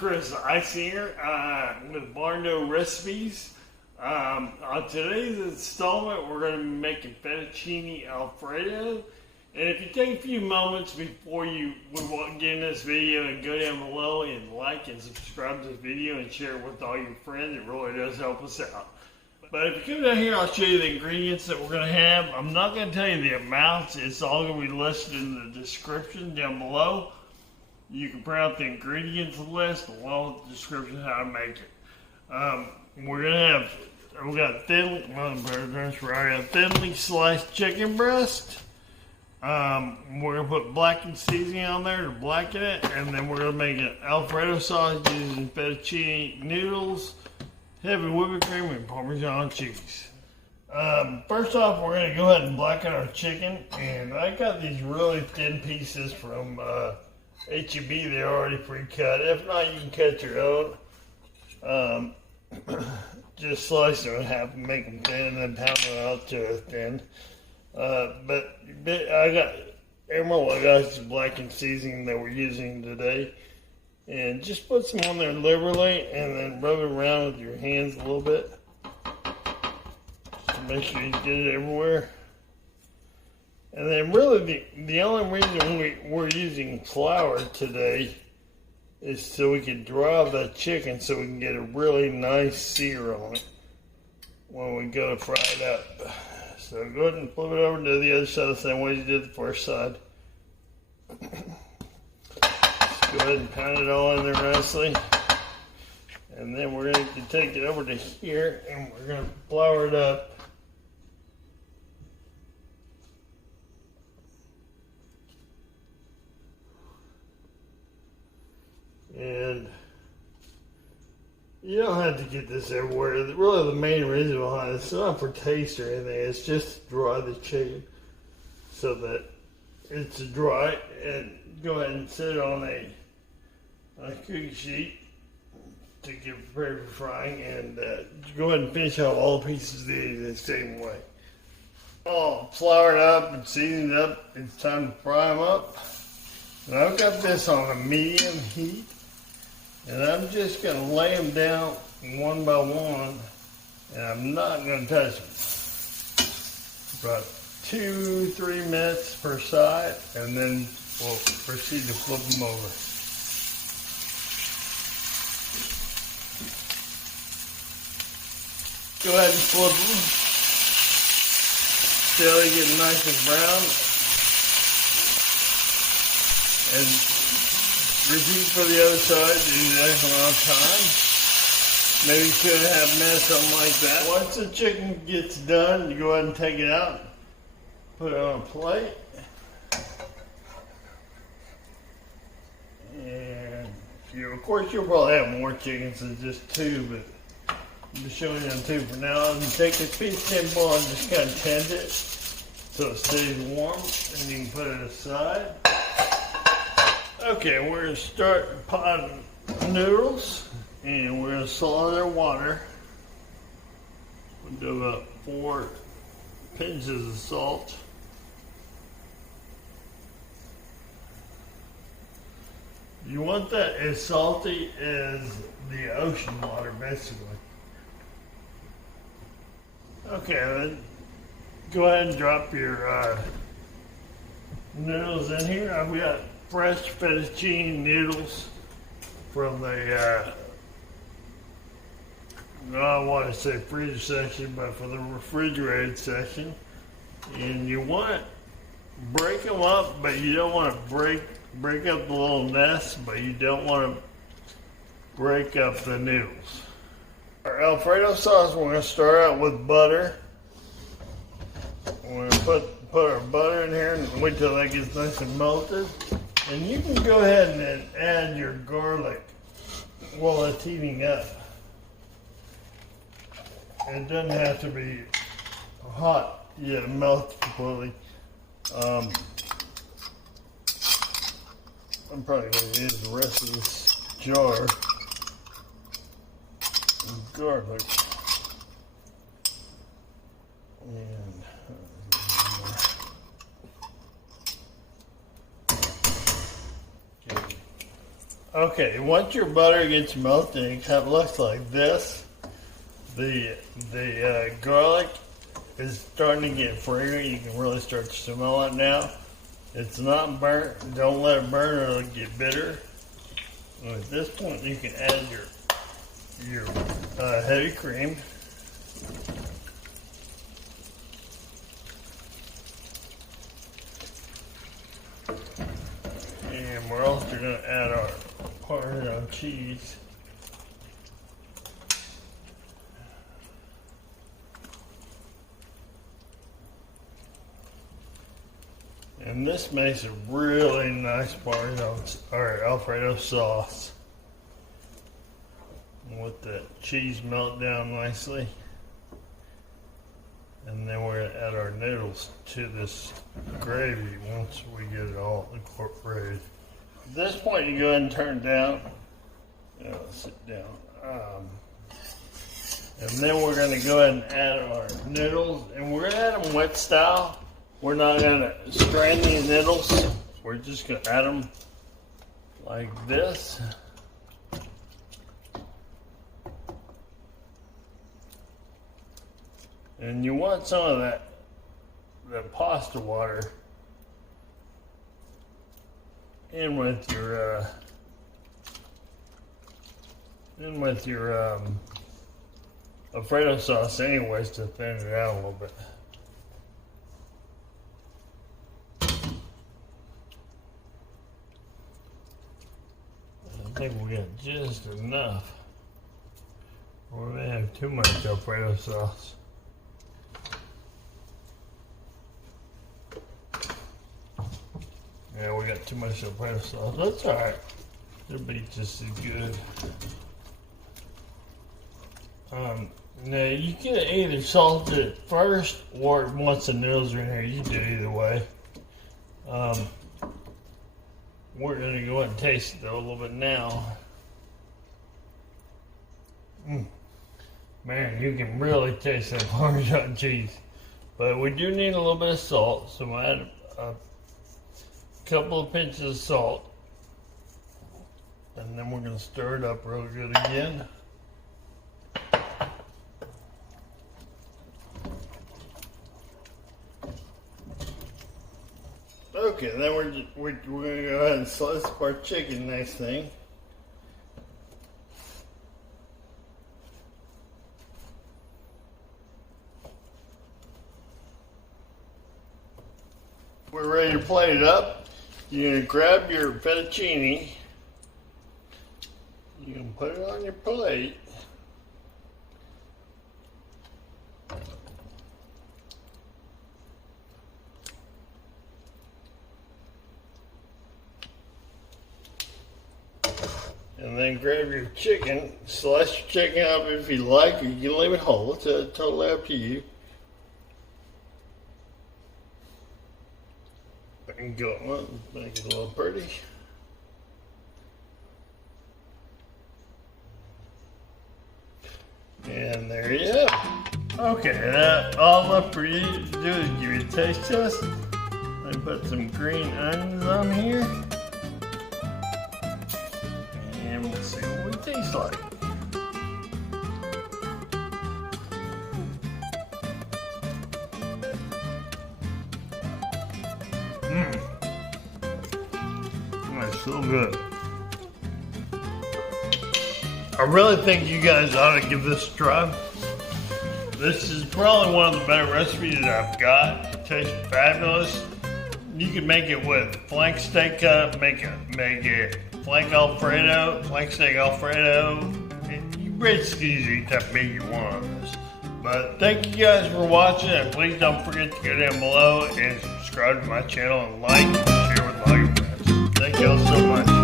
Chris Icinger with Barno Recipes. On today's installment, we're going to be making fettuccine Alfredo. And if you take a few moments before you get in this video and go down below and like and subscribe to this video and share it with all your friends, it really does help us out. But if you come down here, I'll show you the ingredients that we're going to have. I'm not going to tell you the amounts. It's all going to be listed in the description down below. You can print out the ingredients list along with the description of how to make it. We got thinly sliced chicken breast. We're going to put blackened seasoning on there to blacken it. And then we're going to make an Alfredo sauce using fettuccine noodles, heavy whipping cream, and parmesan cheese. First off, we're going to go ahead and blacken our chicken. And I got these really thin pieces from HEB. They're already pre-cut. If not, you can cut your own. Just slice them in half and make them thin, and then pound them out to thin. But I got Emerald Lagasse blackened seasoning that we're using today, and just put some on there liberally, and then rub it around with your hands a little bit, just to make sure you get it everywhere. And then really the only reason we're using flour today is so we can dry the chicken so we can get a really nice sear on it when we go to fry it up. So go ahead and flip it over to the other side the same way you did the first side. Just go ahead and pound it all in there nicely. And then we're going to take it over to here and we're going to flour it up. And you don't have to get this everywhere. Really, the main reason behind it, it's not for taste or anything. It's just to dry the chicken so that it's dry. And go ahead and sit it on a cookie sheet to get prepared for frying. And go ahead and finish off all the pieces the same way. All floured up and seasoned up. It's time to fry them up. And I've got this on a medium heat. And I'm just going to lay them down one by one, and I'm not going to touch them. About 2-3 minutes per side, and then we'll proceed to flip them over. Go ahead and flip them till they get nice and brown. And repeat for the other side, do that amount of time. Maybe 2.5 minutes, something like that. Once the chicken gets done, you go ahead and take it out, put it on a plate. And of course, you'll probably have more chickens than just two, but I'm just showing you two for now. I'm going to take this piece of tin foil and just kind of tent it so it stays warm, and you can put it aside. Okay, we're going to start potting noodles, and we're going to salt their water. We'll do about 4 pinches of salt. You want that as salty as the ocean water, basically. Okay, then go ahead and drop your noodles in here. I've got fresh fettuccine noodles from the, I don't want to say freezer section, but for the refrigerated section. And you want to break them up, but you don't want to break up the little nests, but you don't want to break up the noodles. Our Alfredo sauce, we're going to start out with butter. We're going to put our butter in here and wait till that gets nice and melted. And you can go ahead and add your garlic while it's heating up. It doesn't have to be hot yet, melt completely. I'm probably going to use the rest of this jar of garlic. And Okay, once your butter gets melted, it kind of looks like this. The garlic is starting to get fragrant. You can really start to smell it now. It's not burnt. Don't let it burn or it'll get bitter. And at this point, you can add your heavy cream. And we're also going to add our parmesan cheese. And this makes a really nice parmesan or Alfredo sauce. Let the cheese melt down nicely. And then we're going to add our noodles to this gravy once we get it all incorporated. At this point, you go ahead and turn it down. Yeah, sit down. And then we're going to go ahead and add our noodles. And we're going to add them wet style. We're not going to strain these noodles. We're just going to add them like this. And you want some of that pasta water in with your Alfredo sauce anyways to thin it out a little bit. I think we got just enough. We may have too much Alfredo sauce. Yeah, we got too much Alfredo sauce. That's alright. It'll be just as good. Now you can either salt it first or once the noodles are in here, you do either way. We're going to go ahead and taste it though a little bit now. Man, you can really taste that Parmesan cheese. But we do need a little bit of salt, so we'll add a couple of pinches of salt. And then we're going to stir it up real good again. Okay, then we're going to go ahead and slice up our chicken, nice thing. We're ready to plate it up. You're going to grab your fettuccine. You can put it on your plate. And then grab your chicken, slice your chicken up if you like, or you can leave it whole. It's totally up to you. I can go on, make it a little pretty. And there you have it. Okay, that all left for you to do is give you a taste test. I put some green onions on here. And we'll see what it tastes like. That's so good. I really think you guys ought to give this a try. This is probably one of the better recipes that I've got. It tastes fabulous. You can make it with flank steak cut, make it flank steak Alfredo, and you basically use any type of meat you want on this. But thank you guys for watching, and please don't forget to go down below and subscribe to my channel and like and share with all your friends. Thank you all so much.